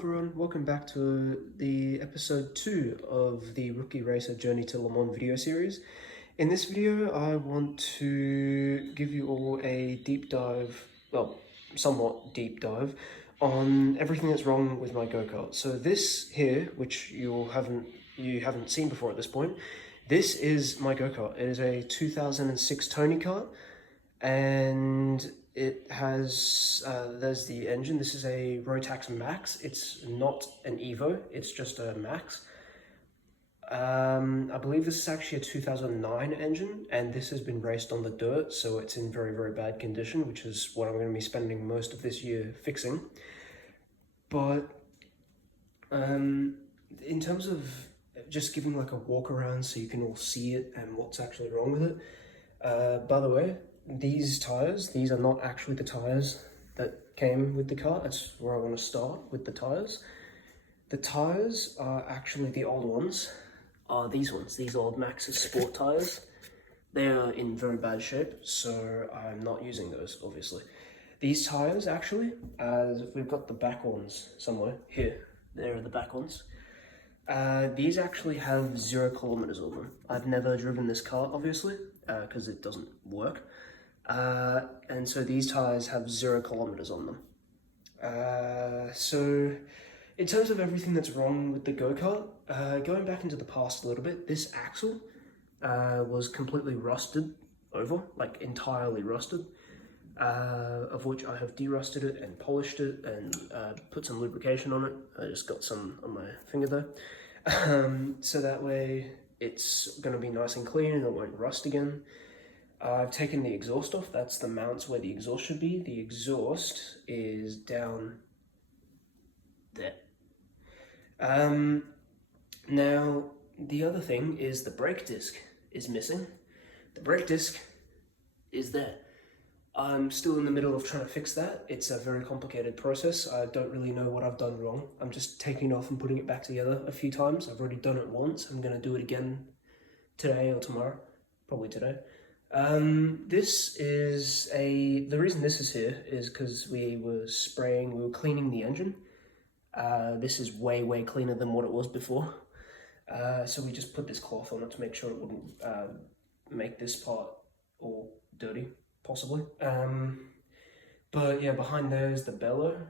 everyone, welcome back to the episode 2 of the Rookie Racer Journey to Le Mans video series. In this video, I want to give you all a deep dive, well, somewhat deep dive, on everything that's wrong with my go-kart. So this here, which you haven't seen before at this point, this is my go-kart. It is a 2006 Tony kart, and it has, there's the engine. This is a Rotax Max. It's not an Evo, it's just a Max. I believe this is actually a 2009 engine, and this has been raced on the dirt, so it's in very, very bad condition, which is what I'm going to be spending most of this year fixing. But in terms of just giving like a walk around so you can all see it and what's actually wrong with it, by the way, these tires, these are not actually the tires that came with the car. That's where I want to start with the tires. The tires are actually the old ones, are these ones, these old Maxxis Sport tires. They are in very bad shape, so I'm not using those, obviously. These tires actually, we've got the back ones somewhere, here, there are the back ones. These actually have 0 kilometers on them. I've never driven this car, obviously, because it doesn't work. And so these tires have 0 kilometers on them. So in terms of everything that's wrong with the go-kart, going back into the past a little bit, this axle was completely rusted over, like entirely rusted, of which I have derusted it and polished it and put some lubrication on it. I just got some on my finger there. So that way it's going to be nice and clean and it won't rust again. I've taken the exhaust off. That's the mounts where the exhaust should be. The exhaust is down there. Now, the other thing is the brake disc is missing. The brake disc is there. I'm still in the middle of trying to fix that. It's a very complicated process. I don't really know what I've done wrong. I'm just taking it off and putting it back together a few times. I've already done it once. I'm going to do it again today or tomorrow. Probably today. This is the reason this is here is because we were cleaning the engine. This is way, way cleaner than what it was before. So we just put this cloth on it to make sure it wouldn't make this part all dirty, possibly. But yeah, behind there is the bellow,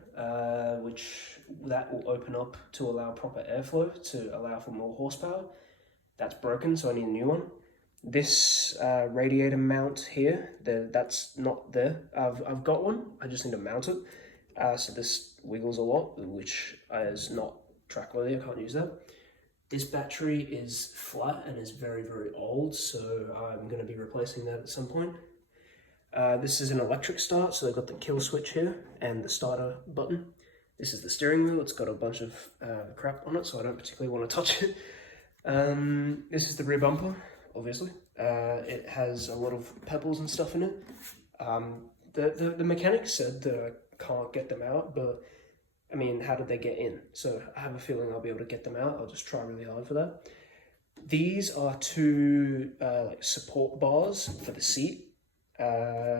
which that will open up to allow proper airflow, to allow for more horsepower. That's broken, so I need a new one. This radiator mount here, that's not there. I've got one, I just need to mount it. So this wiggles a lot, which is not trackworthy, I can't use that. This battery is flat and is very, very old, so I'm going to be replacing that at some point. This is an electric start, so they've got the kill switch here and the starter button. This is the steering wheel. It's got a bunch of crap on it, so I don't particularly want to touch it. This is the rear bumper, obviously. It has a lot of pebbles and stuff in it. The mechanics said that I can't get them out, but I mean, how did they get in? So I have a feeling I'll be able to get them out. I'll just try really hard for that. These are 2 like support bars for the seat,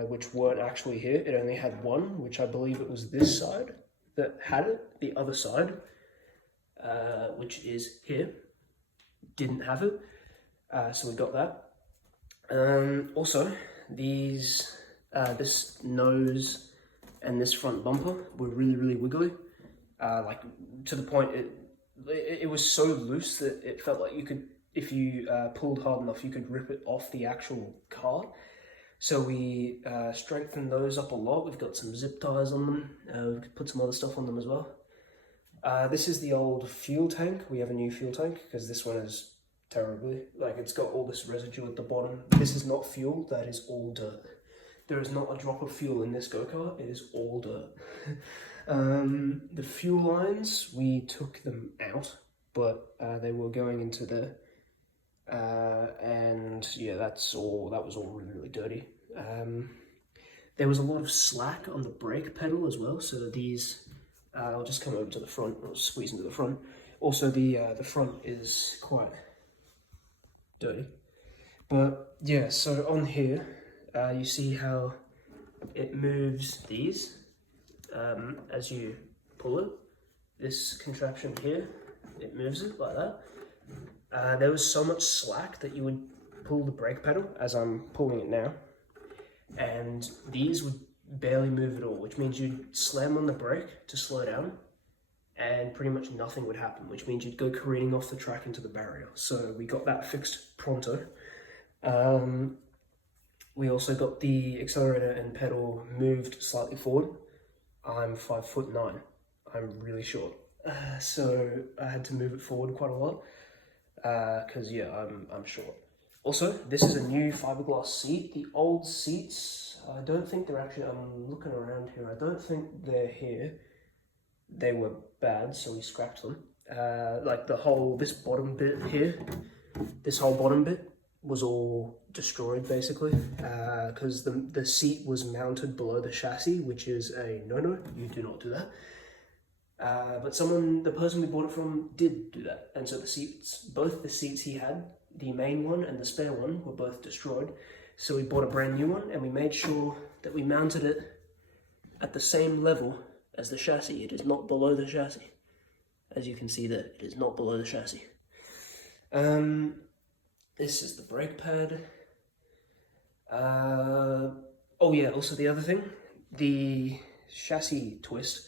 which weren't actually here. It only had one, which I believe it was this side that had it. The other side, which is here, didn't have it. So we got that. Also, this nose and this front bumper were really, really wiggly. Like to the point it was so loose that it felt like you could, if you pulled hard enough, you could rip it off the actual car. So we strengthened those up a lot. We've got some zip ties on them. We could put some other stuff on them as well. This is the old fuel tank. We have a new fuel tank because this one is terribly, like, it's got all this residue at the bottom. This is not fuel, that is all dirt. There is not a drop of fuel in this go-kart, it is all dirt. The fuel lines, we took them out, but they were going into there. And yeah, that was all really, really dirty. There was a lot of slack on the brake pedal as well, so these, I'll just come over to the front, I'll squeeze into the front. Also, the front is quite dirty. But yeah, so on here, you see how it moves these as you pull it. this contraption here, it moves it like that. There was so much slack that you would pull the brake pedal, as I'm pulling it now, and these would barely move at all, which means you'd slam on the brake to slow down, and pretty much nothing would happen, which means you'd go careening off the track into the barrier. So we got that fixed pronto. We also got the accelerator and pedal moved slightly forward. I'm 5'9". I'm really short, so I had to move it forward quite a lot because yeah, I'm short. Also, this is a new fiberglass seat. The old seats, I don't think they're actually. I'm looking around here. I don't think they're here. They were bad, so we scrapped them. Like this bottom bit here, this whole bottom bit was all destroyed basically because the seat was mounted below the chassis, which is a no-no. You do not do that. But the person we bought it from did do that, and so both the seats he had, the main one and the spare one, were both destroyed. So we bought a brand new one, and we made sure that we mounted it at the same level as the chassis. It is not below the chassis. As you can see there, it is not below the chassis. This is the brake pad. Oh yeah, also the other thing, the chassis twist.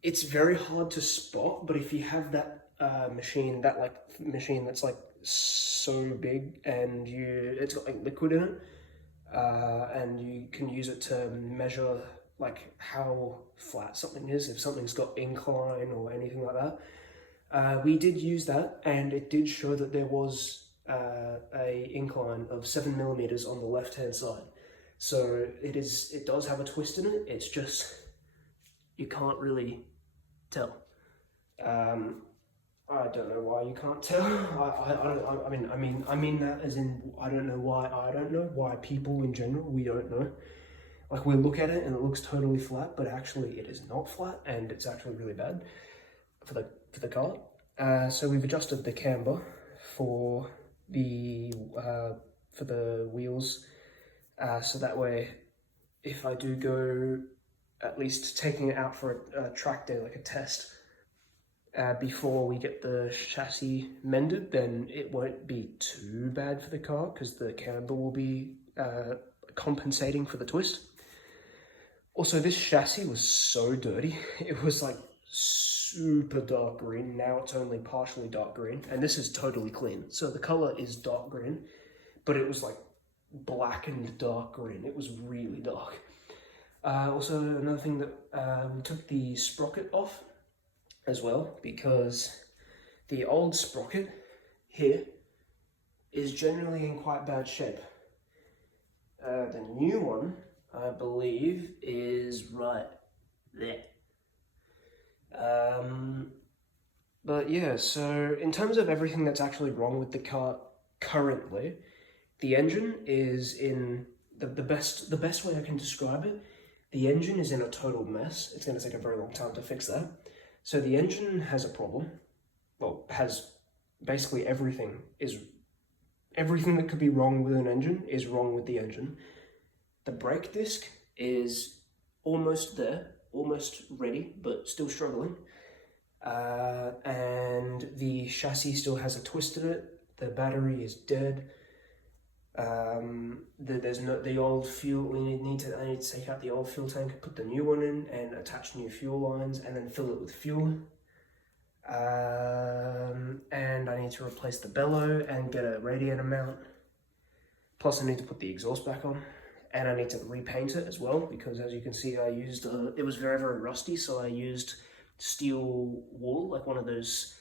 It's very hard to spot, but if you have that machine that's like so big and it's got like liquid in it, and you can use it to measure like how flat something is, if something's got incline or anything like that. We did use that, and it did show that there was a incline of 7 millimeters on the left hand side. So it does have a twist in it. It's just you can't really tell. I don't know why you can't tell. I mean that as in I don't know why people in general, we don't know. Like we look at it and it looks totally flat, but actually it is not flat, and it's actually really bad for the Kart. So we've adjusted the camber for the wheels, so that way if I do go at least taking it out for a track day, like a test, before we get the chassis mended, then it won't be too bad for the car because the camber will be compensating for the twist. Also, this chassis was so dirty. It was like super dark green. Now it's only partially dark green, and this is totally clean. So the color is dark green, but it was like blackened dark green. It was really dark. Also, another thing that we took the sprocket off as well, because the old sprocket here is generally in quite bad shape. The new one, I believe, is right there. But yeah, so in terms of everything that's actually wrong with the car currently, the engine is in the best way I can describe it. The engine is in a total mess. It's going to take a very long time to fix that. So the engine has a problem. Well, has basically everything that could be wrong with an engine is wrong with the engine. The brake disc is almost there, almost ready, but still struggling. And the chassis still has a twist in it. The battery is dead. The old fuel. I need to take out the old fuel tank, put the new one in, and attach new fuel lines, and then fill it with fuel. And I need to replace the bellow and get a radiator mount. Plus, I need to put the exhaust back on, and I need to repaint it as well because, as you can see, I used it was very rusty, so I used steel wool, like one of those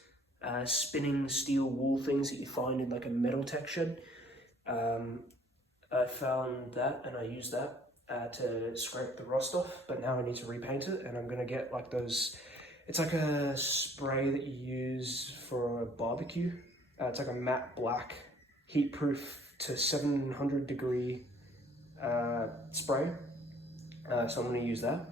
spinning steel wool things that you find in like a metal tech shed. I found that and I used that to scrape the rust off, but now I need to repaint it, and I'm gonna get like those, it's like a spray that you use for a barbecue. It's like a matte black, heat proof to 700 degree spray. So I'm gonna use that.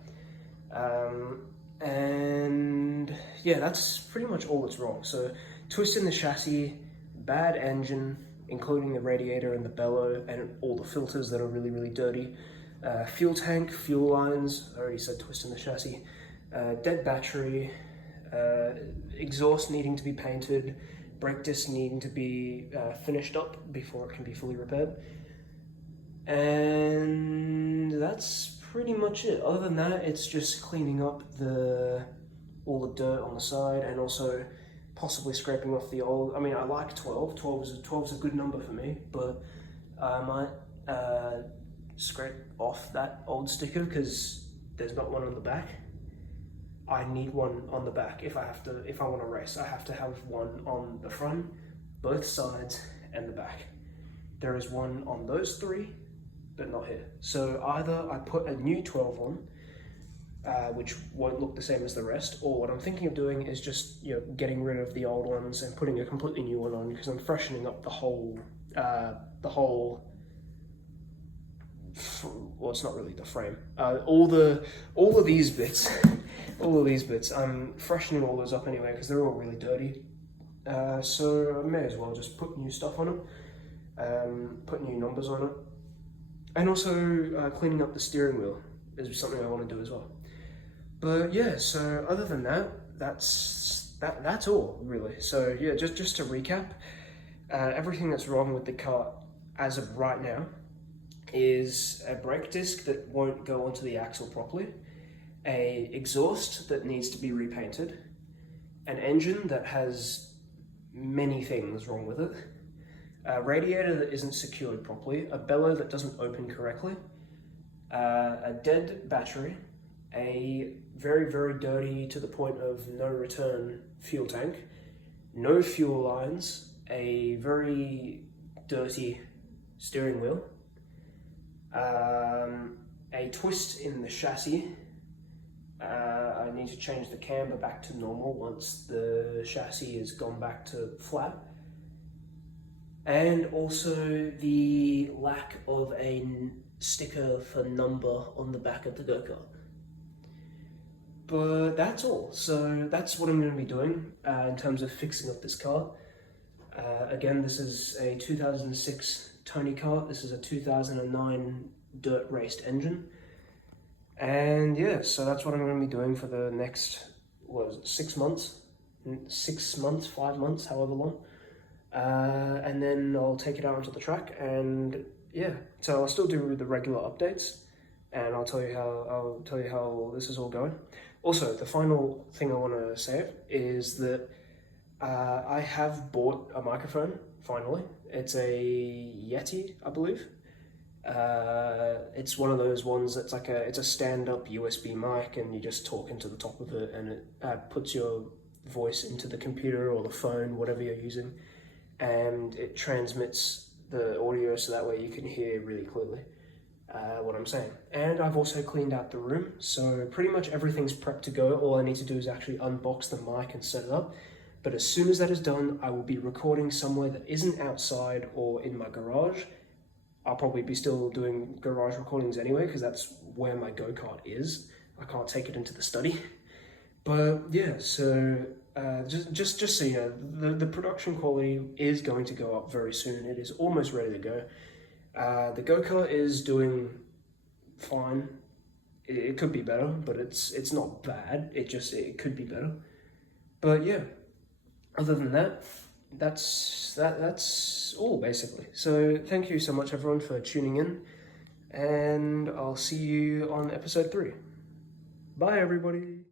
And yeah, that's pretty much all that's wrong. So twist in the chassis, bad engine, including the radiator and the bellow and all the filters that are really dirty. Fuel tank, fuel lines, I already said twist in the chassis. Dead battery, exhaust needing to be painted, brake disc needing to be finished up before it can be fully repaired. And that's pretty much it. Other than that, it's just cleaning up all the dirt on the side, and also possibly scraping off the old. I mean, I like 12. 12 is a good number for me, but I might scrape off that old sticker because there's not one on the back. I need one on the back if I want to race. I have to have one on the front, both sides, and the back. There is one on those three, but not here. So either I put a new 12 on, which won't look the same as the rest, or what I'm thinking of doing is just getting rid of the old ones and putting a completely new one on, because I'm freshening up the whole well, it's not really the frame. All of these bits, all of these bits, I'm freshening all those up anyway because they're all really dirty. So I may as well just put new stuff on it, put new numbers on it, and also cleaning up the steering wheel is something I want to do as well. But yeah, so other than that, that's all really. So yeah, just to recap, everything that's wrong with the Kart as of right now is a brake disc that won't go onto the axle properly, a exhaust that needs to be repainted, an engine that has many things wrong with it, a radiator that isn't secured properly, a bellow that doesn't open correctly, a dead battery, a very, very dirty to the point of no return fuel tank, no fuel lines, a very dirty steering wheel, a twist in the chassis. I need to change the camber back to normal once the chassis has gone back to flat. And also the lack of a sticker for number on the back of the go-kart. But that's all. So that's what I'm going to be doing in terms of fixing up this car. Again, this is a 2006 Tony Kart. This is a 2009 dirt raced engine. And yeah, so that's what I'm going to be doing for the next, 6 months? 6 months, 5 months, however long. And then I'll take it out onto the track, and yeah, so I'll still do the regular updates, and I'll tell you how this is all going. Also, the final thing I want to say is that I have bought a microphone finally. It's a Yeti, I believe. It's one of those ones that's like it's a stand-up USB mic, and you just talk into the top of it, and it puts your voice into the computer or the phone, whatever you're using, and it transmits the audio so that way you can hear really clearly what I'm saying. And I've also cleaned out the room, so pretty much everything's prepped to go. All I need to do is actually unbox the mic and set it up. But as soon as that is done, I will be recording somewhere that isn't outside or in my garage. I'll probably be still doing garage recordings anyway, because that's where my go-kart is. I can't take it into the study. But yeah, so just so you know, the production quality is going to go up very soon. It is almost ready to go. The go-kart is doing fine. It could be better, but it's not bad. It could be better. But yeah, other than that, that's all basically. So thank you so much everyone for tuning in, and I'll see you on episode 3. Bye everybody.